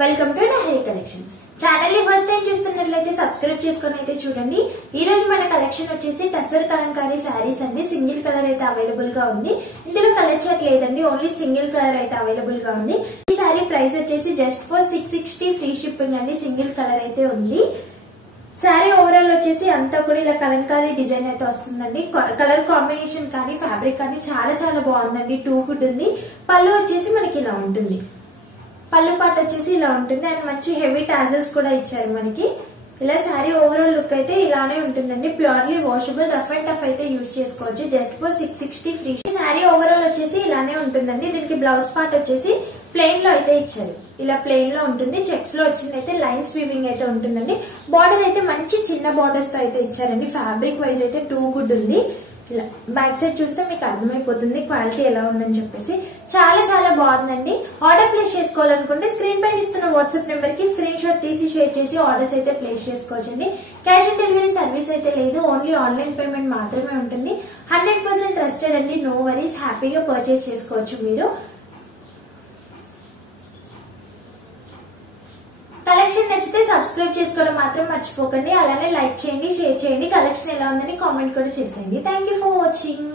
Welcome to డహరీ collections. Channel ని first time చూస్తున్నట్లయితే సబ్స్క్రైబ్ చేసుకుని అయితే చూడండి. ఈ రోజు మన కలెక్షన్ వచ్చేసి టస్సర్ కలంకారీ శారీస్ అండి. సింగిల్ కలర్ అయితే అవైలబుల్ గా ఉంది. ఇందులో కలర్ చార్ట్ లేదండి, ఓన్లీ సింగిల్ కలర్ అయితే అవైలబుల్ గా ఉంది. ఈ శారీ ప్రైస్ వచ్చేసి జస్ట్ ఫర్ 660 ఫ్రీ షిప్పింగ్ అండి. సింగిల్ కలర్ అయితే ఉంది. శారీ ఓవరాల్ వచ్చేసి అంతా కూడా ఇలా కలంకారీ డిజైన్ అయితే వస్తుందండి. కలర్ కాంబినేషన్ కానీ ఫ్యాబ్రిక్ కానీ చాలా చాలా బాగుందండి. టూ గుడ్ ఉంది. పళ్ళు వచ్చేసి మనకి ఇలా ఉంటుంది. పళ్ళు పాట వచ్చేసి ఇలా ఉంటుంది అండ్ మంచి హెవీ టాజల్స్ కూడా ఇచ్చారు మనకి. ఇలా శారీ ఓవరాల్ లుక్ అయితే ఇలానే ఉంటుందండి. Purely washable, rough and tough అయితే యూజ్ చేసుకోవచ్చు. Just for 660 free. Sari overall వచ్చేసి ఇలానే ఉంటుందండి. దీనికి బ్లౌజ్ పార్ట్ వచ్చేసి ప్లెయిన్ లో అయితే ఇచ్చారు. ఇలా ప్లెయిన్ లో ఉంటుంది. చెక్స్ లో వచ్చింది అయితే లైన్స్ వీవింగ్ అయితే ఉంటుందండి. బార్డర్ అయితే మంచి చిన్న బార్డర్స్ తో అయితే ఇచ్చారండి. ఫ్యాబ్రిక్ వైజ్ అయితే టూ గుడ్ ఉంది. ఇలా బ్యాక్ సైడ్ చూస్తే మీకు అర్థమైపోతుంది క్వాలిటీ ఎలా ఉందని చెప్పేసి. చాలా చాలా బాగుందండి. ఆర్డర్ ప్లేస్ చేసుకోవాలనుకుంటే స్క్రీన్ పైన ఇస్తున్న వాట్సాప్ నెంబర్ కి స్క్రీన్ షాట్ తీసి షేర్ చేసి ఆర్డర్స్ అయితే ప్లేస్ చేసుకోవచ్చండి. క్యాష్ ఆన్ డెలివరీ సర్వీస్ అయితే లేదు, ఓన్లీ ఆన్లైన్ పేమెంట్ మాత్రమే ఉంటుంది. 100% ట్రస్టెడ్ అండి. నో వరీస్, హ్యాపీగా పర్చేస్ చేసుకోవచ్చు మీరు. కలెక్షన్ నచ్చితే సబ్స్క్రైబ్ చేసుకోవడం మాత్రం మర్చిపోకండి. అలానే లైక్ చేయండి, షేర్ చేయండి. కలెక్షన్ ఎలా ఉందని కామెంట్ కూడా చేసేయండి. Thank you for watching.